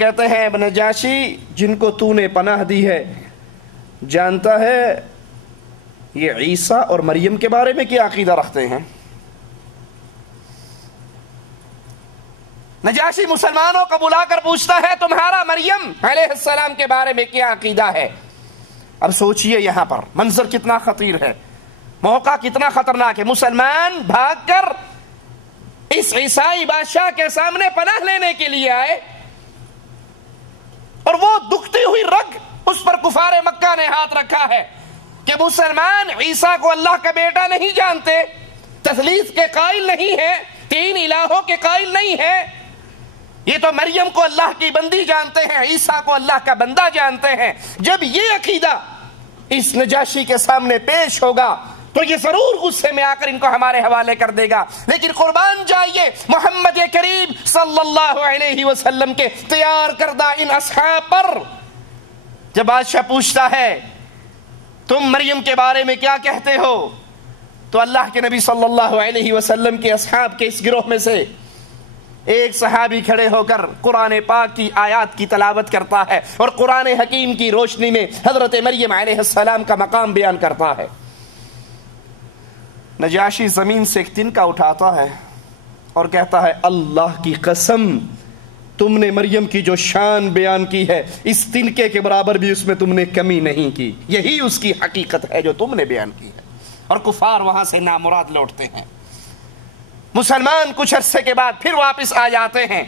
کہتے ہیں نجاشی جن کو تو نے پناہ دی ہے جانتا ہے یہ عیسیٰ اور مریم کے بارے میں کیا عقیدہ رکھتے ہیں؟ نجاشی مسلمانوں کو بلا کر پوچھتا ہے تمہارا مریم علیہ السلام کے بارے میں کیا عقیدہ ہے؟ اب سوچئے یہاں پر منظر کتنا خطیر ہے، موقع کتنا خطرناک ہے۔ مسلمان بھاگ کر اس عیسائی بادشاہ کے سامنے پناہ لینے کے لیے آئے اور وہ دکھتی ہوئی رگ اس پر کفار مکہ نے ہاتھ رکھا ہے کہ مسلمان عیسیٰ کو اللہ کا بیٹا نہیں جانتے، تثلیث کے قائل نہیں ہے، تین الہوں کے قائل نہیں ہے، یہ تو مریم کو اللہ کی بندی جانتے ہیں، عیسیٰ کو اللہ کا بندہ جانتے ہیں۔ جب یہ عقیدہ اس نجاشی کے سامنے پیش ہوگا تو یہ ضرور غصے میں آ کر ان کو ہمارے حوالے کر دے گا، لیکن قربان جائیے محمد کریم صلی اللہ علیہ وسلم کے تیار کردہ ان اصحاب پر جب بادشاہ پوچھتا ہے تم مریم کے بارے میں کیا کہتے ہو، تو اللہ کے نبی صلی اللہ علیہ وسلم کے اصحاب کے اس گروہ میں سے ایک صحابی کھڑے ہو کر قرآن پاک کی آیات کی تلاوت کرتا ہے اور قرآن حکیم کی روشنی میں حضرت مریم علیہ السلام کا مقام بیان کرتا ہے۔ نجاشی زمین سے ایک تنکا اٹھاتا ہے اور کہتا ہے اللہ کی قسم تم نے مریم کی جو شان بیان کی ہے اس تنکے کے برابر بھی اس میں تم نے کمی نہیں کی، یہی اس کی حقیقت ہے جو تم نے بیان کی ہے۔ اور کفار وہاں سے نامراد لوٹتے ہیں۔ مسلمان کچھ عرصے کے بعد پھر واپس آ جاتے ہیں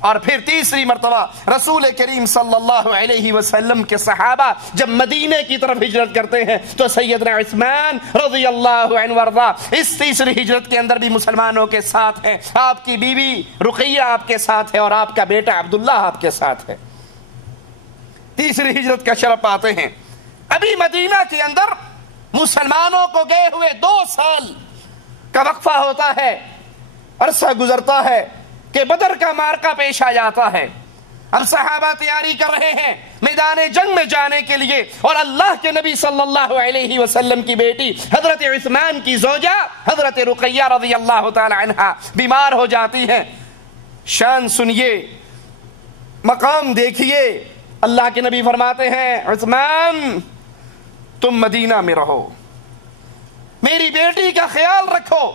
اور پھر تیسری مرتبہ رسول کریم صلی اللہ علیہ وسلم کے صحابہ جب مدینے کی طرف ہجرت کرتے ہیں تو سیدنا عثمان رضی اللہ عنہ وارضا اس تیسری ہجرت کے اندر بھی مسلمانوں کے ساتھ ہیں، آپ کی بیوی رقیہ آپ کے ساتھ ہے اور آپ کا بیٹا عبداللہ آپ کے ساتھ ہے۔ تیسری ہجرت کا شرف پاتے ہیں۔ ابھی مدینہ کے اندر مسلمانوں کو گئے ہوئے 2 سال کا وقفہ ہوتا ہے، عرصہ گزرتا ہے کہ بدر کا معرکہ پیش آ جاتا ہے۔ اب صحابہ تیاری کر رہے ہیں میدان جنگ میں جانے کے لیے، اور اللہ کے نبی صلی اللہ علیہ وسلم کی بیٹی حضرت عثمان کی زوجہ حضرت رقیہ رضی اللہ تعالی عنہا بیمار ہو جاتی ہیں۔ شان سنیے، مقام دیکھیے، اللہ کے نبی فرماتے ہیں عثمان تم مدینہ میں رہو، میری بیٹی کا خیال رکھو،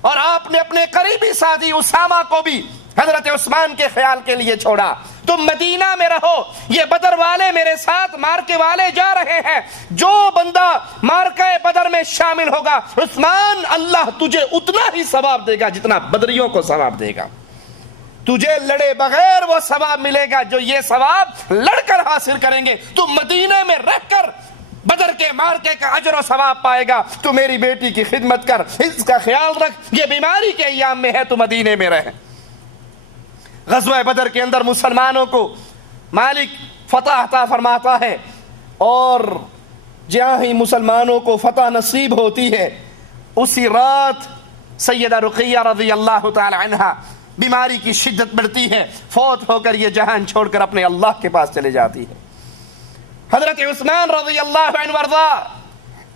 اور آپ نے اپنے قریبی ساتھی اسامہ کو بھی حضرت عثمان کے خیال کے لیے چھوڑا۔ تم مدینہ میں رہو، یہ بدر والے میرے ساتھ مارکے والے جا رہے ہیں، جو بندہ مارکہ بدر میں شامل ہوگا عثمان اللہ تجھے اتنا ہی ثواب دے گا جتنا بدریوں کو ثواب دے گا، تجھے لڑے بغیر وہ ثواب ملے گا جو یہ ثواب لڑ کر حاصل کریں گے۔ تم مدینہ میں رہ کر بدر کے مارکے کا اجر و ثواب پائے گا، تو میری بیٹی کی خدمت کر، اس کا خیال رکھ، یہ بیماری کے ایام میں ہے تو مدینے میں رہے۔ غزوہ بدر کے اندر مسلمانوں کو مالک فتح عطا فرماتا ہے، اور جہاں ہی مسلمانوں کو فتح نصیب ہوتی ہے اسی رات سیدہ رقیہ رضی اللہ تعالی عنہا بیماری کی شدت بڑھتی ہے، فوت ہو کر یہ جہان چھوڑ کر اپنے اللہ کے پاس چلے جاتی ہے۔ حضرت عثمان رضی اللہ عنہ وارضا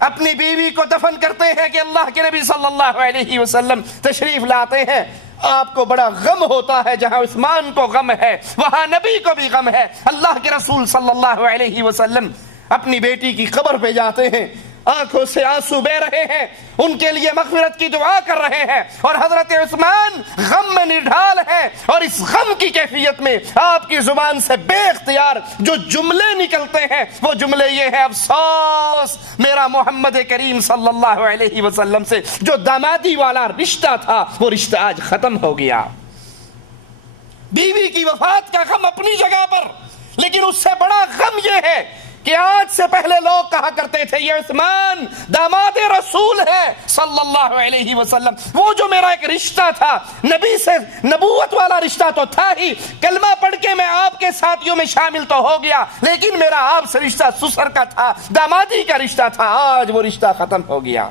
اپنی بیوی کو دفن کرتے ہیں کہ اللہ کے نبی صلی اللہ علیہ وسلم تشریف لاتے ہیں۔ آپ کو بڑا غم ہوتا ہے، جہاں عثمان کو غم ہے وہاں نبی کو بھی غم ہے۔ اللہ کے رسول صلی اللہ علیہ وسلم اپنی بیٹی کی قبر پہ جاتے ہیں، آنکھوں سے آنسو بہ رہے ہیں، ان کے لیے مغفرت کی دعا کر رہے ہیں، اور حضرت عثمان غم میں نڈھال ہے، اور اس غم کی کیفیت میں آپ کی زبان سے بے اختیار جو جملے نکلتے ہیں وہ جملے یہ ہے افسوس میرا محمد کریم صلی اللہ علیہ وسلم سے جو دامادی والا رشتہ تھا وہ رشتہ آج ختم ہو گیا۔ بیوی کی وفات کا غم اپنی جگہ پر، لیکن اس سے بڑا غم یہ ہے کہ آج سے پہلے لوگ کہا کرتے تھے یہ عثمان داماد رسول ہے صلی اللہ علیہ وسلم، وہ جو میرا ایک رشتہ تھا نبی سے، نبوت والا رشتہ تو تھا ہی، کلمہ پڑھ کے میں آپ کے ساتھیوں میں شامل تو ہو گیا، لیکن میرا آپ سے رشتہ سسر کا تھا، دامادی کا رشتہ تھا، آج وہ رشتہ ختم ہو گیا۔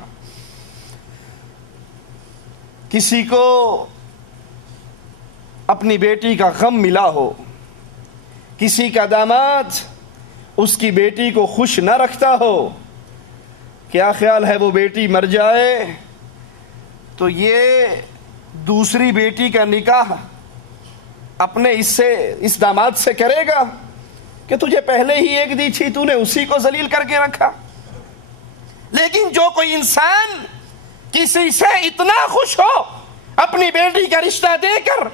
کسی کو اپنی بیٹی کا غم ملا ہو، کسی کا داماد اس کی بیٹی کو خوش نہ رکھتا ہو، کیا خیال ہے وہ بیٹی مر جائے تو یہ دوسری بیٹی کا نکاح اپنے اس داماد سے کرے گا کہ تجھے پہلے ہی ایک دی تھی، تو نے اسی کو ذلیل کر کے رکھا؟ لیکن جو کوئی انسان کسی سے اتنا خوش ہو اپنی بیٹی کا رشتہ دے کر،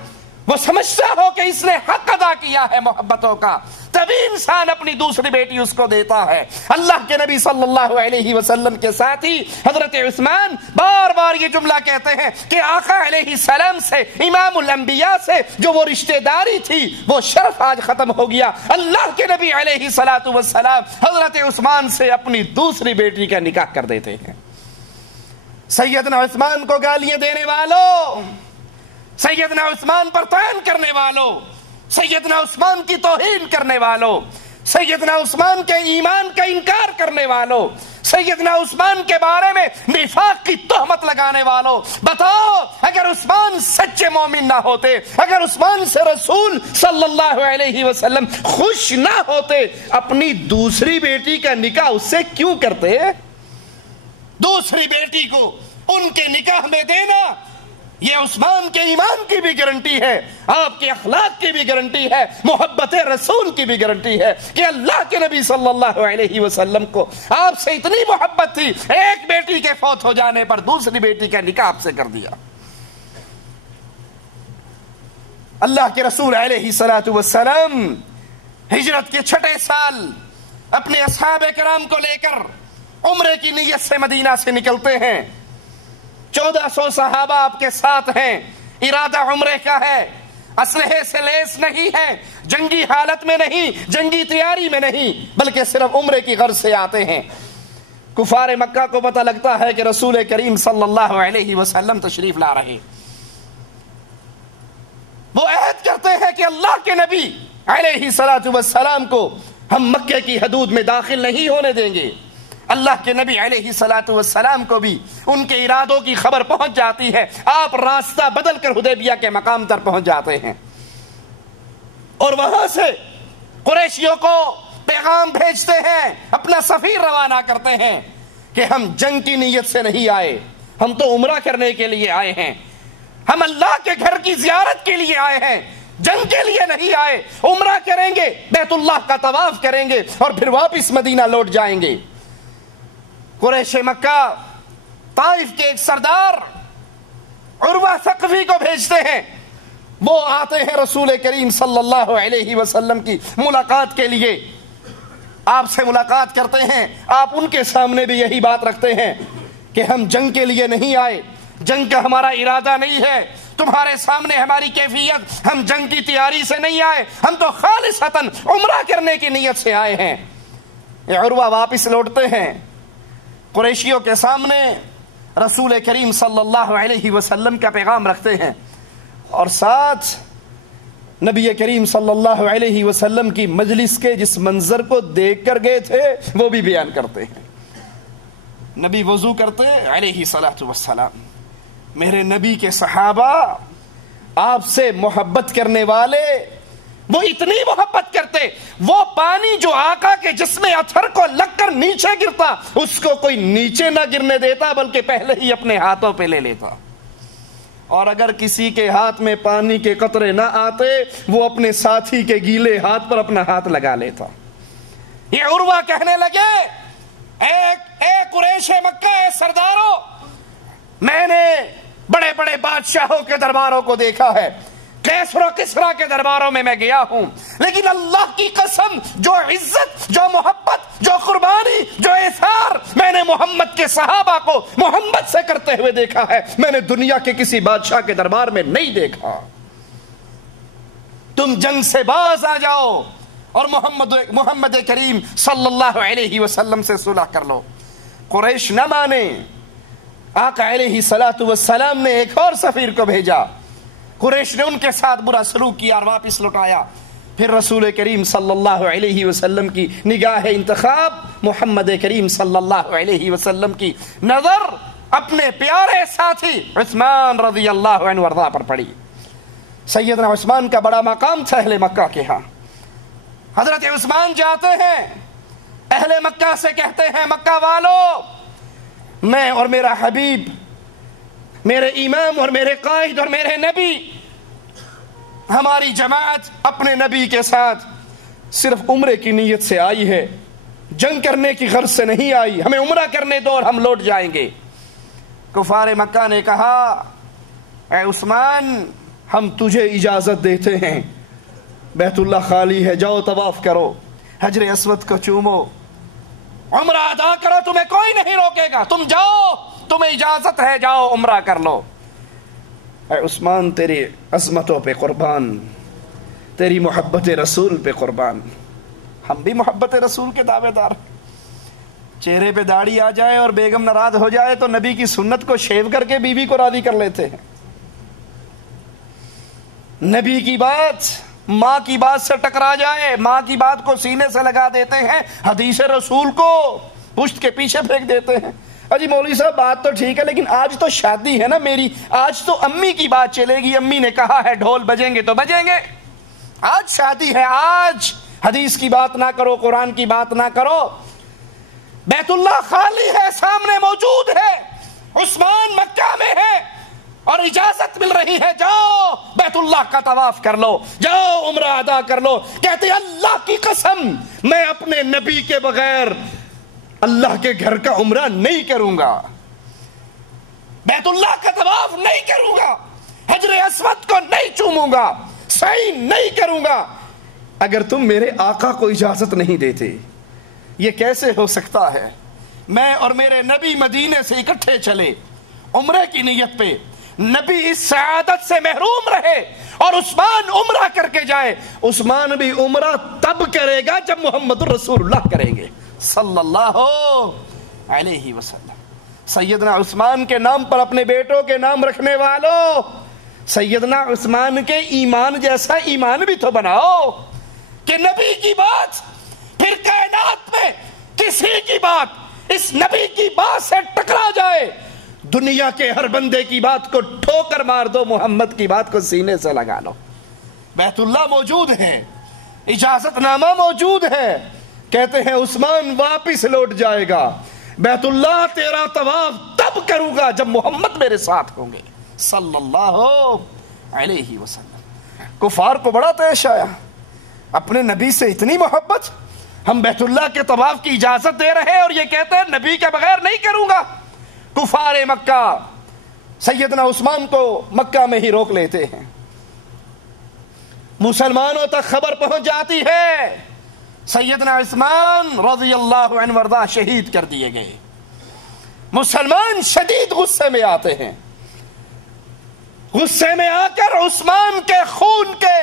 وہ سمجھتا ہو کہ اس نے حق ادا کیا ہے محبتوں کا، تبھی انسان اپنی دوسری بیٹی اس کو دیتا ہے۔ اللہ کے نبی صلی اللہ علیہ وسلم کے ساتھی حضرت عثمان بار بار یہ جملہ کہتے ہیں کہ آقا علیہ السلام سے، امام الانبیاء سے جو وہ رشتہ داری تھی، وہ شرف آج ختم ہو گیا۔ اللہ کے نبی علیہ الصلوۃ والسلام حضرت عثمان سے اپنی دوسری بیٹی کا نکاح کر دیتے ہیں۔ سیدنا عثمان کو گالیاں دینے والوں، سیدنا عثمان پر طعن کرنے والوں، سیدنا عثمان کی توہین کرنے والوں، سیدنا عثمان کے ایمان کا انکار کرنے والوں، سیدنا عثمان کے بارے میں نفاق کی تہمت لگانے والوں، بتاؤ اگر عثمان سچے مومن نہ ہوتے، اگر عثمان سے رسول صلی اللہ علیہ وسلم خوش نہ ہوتے، اپنی دوسری بیٹی کا نکاح اس سے کیوں کرتے؟ دوسری بیٹی کو ان کے نکاح میں دینا یہ عثمان کے ایمان کی بھی گارنٹی ہے، آپ کے اخلاق کی بھی گارنٹی ہے، محبت رسول کی بھی گارنٹی ہے کہ اللہ کے نبی صلی اللہ علیہ وسلم کو آپ سے اتنی محبت تھی، ایک بیٹی کے فوت ہو جانے پر دوسری بیٹی کا نکاح آپ سے کر دیا۔ اللہ کے رسول علیہ الصلوۃ والسلام ہجرت کے 6 سال اپنے اصحاب کرام کو لے کر عمرے کی نیت سے مدینہ سے نکلتے ہیں۔ 1400 صحابہ آپ کے ساتھ ہیں، ارادہ عمرے کا ہے، اسلحے سے لیس نہیں ہے، جنگی حالت میں نہیں، جنگی تیاری میں نہیں، بلکہ صرف عمرے کی غرض سے آتے ہیں۔ کفار مکہ کو پتہ لگتا ہے کہ رسول کریم صلی اللہ علیہ وسلم تشریف لا رہے، وہ عہد کرتے ہیں کہ اللہ کے نبی علیہ الصلوۃ والسلام کو ہم مکے کی حدود میں داخل نہیں ہونے دیں گے۔ اللہ کے نبی علیہ الصلوۃ والسلام کو بھی ان کے ارادوں کی خبر پہنچ جاتی ہے، آپ راستہ بدل کر حدیبیہ کے مقام تک پہنچ جاتے ہیں، اور وہاں سے قریشیوں کو پیغام بھیجتے ہیں، اپنا سفیر روانہ کرتے ہیں کہ ہم جنگ کی نیت سے نہیں آئے، ہم تو عمرہ کرنے کے لیے آئے ہیں، ہم اللہ کے گھر کی زیارت کے لیے آئے ہیں، جنگ کے لیے نہیں آئے، عمرہ کریں گے، بیت اللہ کا طواف کریں گے اور پھر واپس مدینہ لوٹ جائیں گے۔ قریش مکہ طائف کے ایک سردار عروہ ثقفی کو بھیجتے ہیں، وہ آتے ہیں رسول کریم صلی اللہ علیہ وسلم کی ملاقات کے لیے، آپ سے ملاقات کرتے ہیں، آپ ان کے سامنے بھی یہی بات رکھتے ہیں کہ ہم جنگ کے لیے نہیں آئے، جنگ کا ہمارا ارادہ نہیں ہے، تمہارے سامنے ہماری کیفیت، ہم جنگ کی تیاری سے نہیں آئے، ہم تو خالصتاً عمرہ کرنے کی نیت سے آئے ہیں۔ یہ عروہ واپس لوٹتے ہیں، قریشیوں کے سامنے رسول کریم صلی اللہ علیہ وسلم کا پیغام رکھتے ہیں، اور ساتھ نبی کریم صلی اللہ علیہ وسلم کی مجلس کے جس منظر کو دیکھ کر گئے تھے وہ بھی بیان کرتے ہیں۔ نبی وضو کرتے علیہ الصلوۃ والسلام، میرے نبی کے صحابہ آپ سے محبت کرنے والے، وہ اتنی محبت کرتے، وہ پانی جو آقا کے جسم اطہر کو لگ کر نیچے گرتا، اس کو کوئی نیچے نہ گرنے دیتا بلکہ پہلے ہی اپنے ہاتھوں پہ لے لیتا، اور اگر کسی کے ہاتھ میں پانی کے قطرے نہ آتے وہ اپنے ساتھی کے گیلے ہاتھ پر اپنا ہاتھ لگا لیتا۔ یہ عروہ کہنے لگے، اے قریش مکہ، اے سرداروں، میں نے بڑے بڑے بادشاہوں کے درباروں کو دیکھا ہے، کیسر و کسریٰ کے درباروں میں گیا ہوں، لیکن اللہ کی قسم جو عزت، جو محبت، جو قربانی، جو ایثار میں نے محمد کے صحابہ کو محمد سے کرتے ہوئے دیکھا ہے، میں نے دنیا کے کسی بادشاہ کے دربار میں نہیں دیکھا۔ تم جنگ سے باز آ جاؤ اور محمد کریم صلی اللہ علیہ وسلم سے صلح کر لو۔ قریش نہ مانے، آقا علیہ الصلوۃ والسلام نے ایک اور سفیر کو بھیجا، قریش نے ان کے ساتھ برا سلوک کیا اور واپس لوٹایا۔ پھر رسول کریم صلی اللہ علیہ وسلم کی نگاہ انتخاب محمد کریم صلی اللہ علیہ وسلم کی نظر اپنے پیارے ساتھی عثمان رضی اللہ عنہ وارضاہ پر پڑی۔ سیدنا عثمان کا بڑا مقام تھا اہل مکہ کے ہاں۔ حضرت عثمان جاتے ہیں، اہل مکہ سے کہتے ہیں، مکہ والو، میں اور میرا حبیب، میرے امام اور میرے قائد اور میرے نبی ہماری جماعت اپنے نبی کے ساتھ صرف عمرے کی نیت سے آئی ہے، جنگ کرنے کی غرض سے نہیں آئی، ہمیں عمرہ کرنے دو اور ہم لوٹ جائیں گے۔ کفار مکہ نے کہا اے عثمان ہم تجھے اجازت دیتے ہیں، بیت اللہ خالی ہے، جاؤ طواف کرو، حجر اسود کو چومو، عمرہ ادا کرو، تمہیں کوئی نہیں روکے گا، تم جاؤ، تمہیں اجازت ہے، جاؤ عمرہ کر لو۔ اے عثمان تیری عظمتوں پہ قربان، تیری محبت رسول پہ قربان۔ ہم بھی محبت رسول کے دعوے دار، چہرے پہ داڑھی آ جائے اور بیگم ناراض ہو جائے تو نبی کی سنت کو شیو کر کے بیوی کو راضی کر لیتے ہیں۔ نبی کی بات ماں کی بات سے ٹکرا جائے، ماں کی بات کو سینے سے لگا دیتے ہیں، حدیث رسول کو پشت کے پیچھے پھینک دیتے ہیں۔ اجی مولوی صاحب بات تو ٹھیک ہے لیکن آج تو شادی ہے نا میری، آج تو امی کی بات چلے گی، امی نے کہا ہے ڈھول بجیں گے تو بجیں گے، آج شادی ہے، آج حدیث کی بات نہ کرو، قرآن کی بات نہ کرو۔ بیت اللہ خالی ہے، سامنے موجود ہے، عثمان مکہ میں ہے اور اجازت مل رہی ہے، جاؤ بیت اللہ کا طواف کر لو، جاؤ عمرہ ادا کر لو۔ کہتے اللہ کی قسم میں اپنے نبی کے بغیر اللہ کے گھر کا عمرہ نہیں کروں گا، بیت اللہ کا طواف نہیں کروں گا، حجر اسود کو نہیں چوموں گا، سعی نہیں کروں گا اگر تم میرے آقا کو اجازت نہیں دیتے۔ یہ کیسے ہو سکتا ہے؟ میں اور میرے نبی مدینے سے اکٹھے چلے عمرے کی نیت پہ، نبی اس سعادت سے محروم رہے اور عثمان عمرہ کر کے جائے۔ عثمان بھی عمرہ تب کرے گا جب محمد رسول اللہ کریں گے صلی اللہ علیہ وسلم۔ سیدنا عثمان کے نام پر اپنے بیٹوں کے نام رکھنے والوں، سیدنا عثمان کے ایمان جیسا ایمان بھی تو بناؤ کہ نبی کی بات، پھر کائنات میں کسی کی بات اس نبی کی بات سے ٹکرا جائے، دنیا کے ہر بندے کی بات کو ٹھوکر مار دو، محمد کی بات کو سینے سے لگا لو۔ بیت اللہ موجود ہے، اجازت نامہ موجود ہے، کہتے ہیں عثمان واپس لوٹ جائے گا، بیت اللہ تیرا طواف تب کروں گا جب محمد میرے ساتھ ہوں گے صلی اللہ علیہ وسلم۔ کفار کو بڑا طیش آیا، اپنے نبی سے اتنی محبت، ہم بیت اللہ کے طواف کی اجازت دے رہے اور یہ کہتے ہیں نبی کے بغیر نہیں کروں گا۔ کفار مکہ سیدنا عثمان کو مکہ میں ہی روک لیتے ہیں، مسلمانوں تک خبر پہنچ جاتی ہے سیدنا عثمان رضی اللہ عنہ وارضاہ شہید کر دیے گئے۔ مسلمان شدید غصے میں آتے ہیں، غصے میں آ کر عثمان کے خون کے